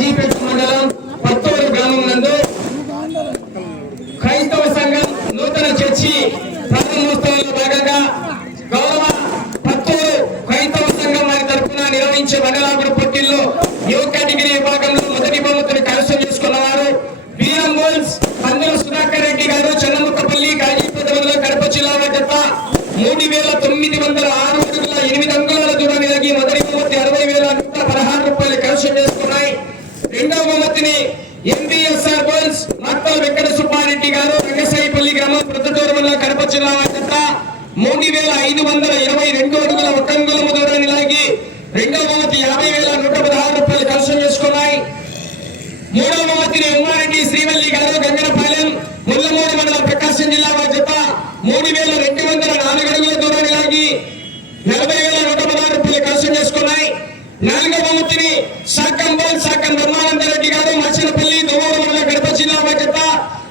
కాజీపేట మండలం పత్తూరు గ్రామం నందు క్రైస్తవ సంఘం నూతన చర్చి ప్రారంభోత్సవంలో భాగంగా గౌరవ పత్తూరు క్రైస్తవ సంఘం వారి తరఫున నిర్వహించే మండలాపురం పోటీల్లో యువ కేటగిరీ విభాగంలో మొదటి బహుమతిని కైవసం చేసుకున్నవారు బిఎం గోల్స్ పందుల సుధాకర్ రెడ్డి గారు చెన్నముఖపల్లి గాజీపేట మండలం కడప జిల్లా వద్ద మూడు వేల తొమ్మిది వందల ఆరు అడుగుల ఎనిమిది అంగుళాల దూరాన్ని తగ్గి మొదటి బహుమతి అరవై వేల నూట పదహారు రూపాయలు కైవసం చేసుకున్నాయి రెండవ బహుమతిని ఎంబీఎస్ఆర్ బోల్స్ మక్కల వెంకట సుబ్బారెడ్డి గారు రంగసాయిపల్లి గ్రామం ప్రొద్దుటూరు మండలం కడప జిల్లా జత మూడు వేల ఐదు వందల ఇరవై రెండు అడుగుల ఒక దూరాన్ని లాగి రెండవ బహుమతి యాభై వేల నూట పదహారు రూపాయలు కైవసం చేసుకున్నాయి. మూడవ బహుమతిని ఉమ్మారెడ్డి శ్రీవల్లి గారు గంగనపాలెం ముల్లమూరు మండలం ప్రకాశం జిల్లా వారి జత మూడు వేల రెండు వందల నాలుగు అడుగుల దూరాన్ని లాగి నలభై వేల నూట పదహారు రూపాయలు కైవసం చేసుకున్నాయి. నాలుగవ బహుమతిని శాకం బోల్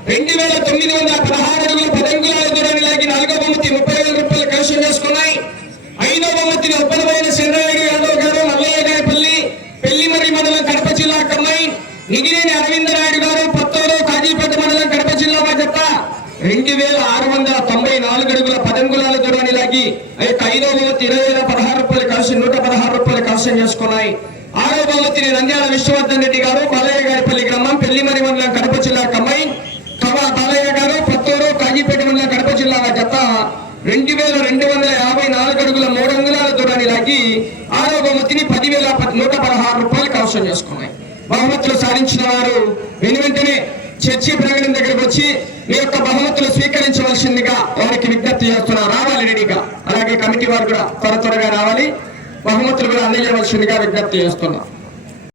రెండు వేల తొమ్మిది వందల పదహారు అడుగుల పదంగులాల దూరాన్ని లాగి నాలుగో బహుమతి ముప్పై వేల రూపాయలు కైవసం చేసుకున్నాయి ఐదో బహుమతిని ఉప్పలమైన చంద్రయ్య యాదవ్ గారు మల్లయ్య గారిపల్లి పెళ్ళిమర్రి మండలం కడప జిల్లా కమ్మాయి నిగిరేని అరవిందరాయుడు గారు పత్తూరు కాజీపేట మండలం కడప జిల్లా బాధ్యత. రెండు వేల ఆరు వందల తొంభై నాలుగు అడుగుల పదంగులాల దూరాన్ని లాగి ఆ యొక్క ఐదవ బహుమతి ఇరవై వేల పదహారు రూపాయలు కలిసి నూట పదహారు రూపాయలు కలసం చేసుకున్నాయి ఆరవ బహుమతిని నంద్యాల విశ్వవర్ధన్ రెడ్డి గారు బాలయ్య గారిపల్లి గ్రామం పెళ్ళిమర్రి మండలం కడప జిల్లా కమ్మాయి కవ బాలయ్య గారు పత్తూరు కాజీపేట మండలం జత రెండు వేల రెండు వందల యాభై నాలుగు అడుగుల మూడు అంగుళాల దూరాన్ని లాగి ఆరో బహుమతిని పదివేల నూట పదహారు రూపాయలు కవసం చేసుకున్నాయి. బహుమతులు సాధించిన వారు వెను వెంటనే చర్చి ప్రాంగణం దగ్గరకు వచ్చి మీ యొక్క బహుమతులు స్వీకరించవలసిందిగా వారికి విజ్ఞప్తి చేస్తున్నారు రావాలి రెడీగా. అలాగే కమిటీ వారు కూడా త్వర త్వరగా రావాలి. బహుమతులు కూడా అందజేయవలసిందిగా విజ్ఞప్తి చేస్తున్నారు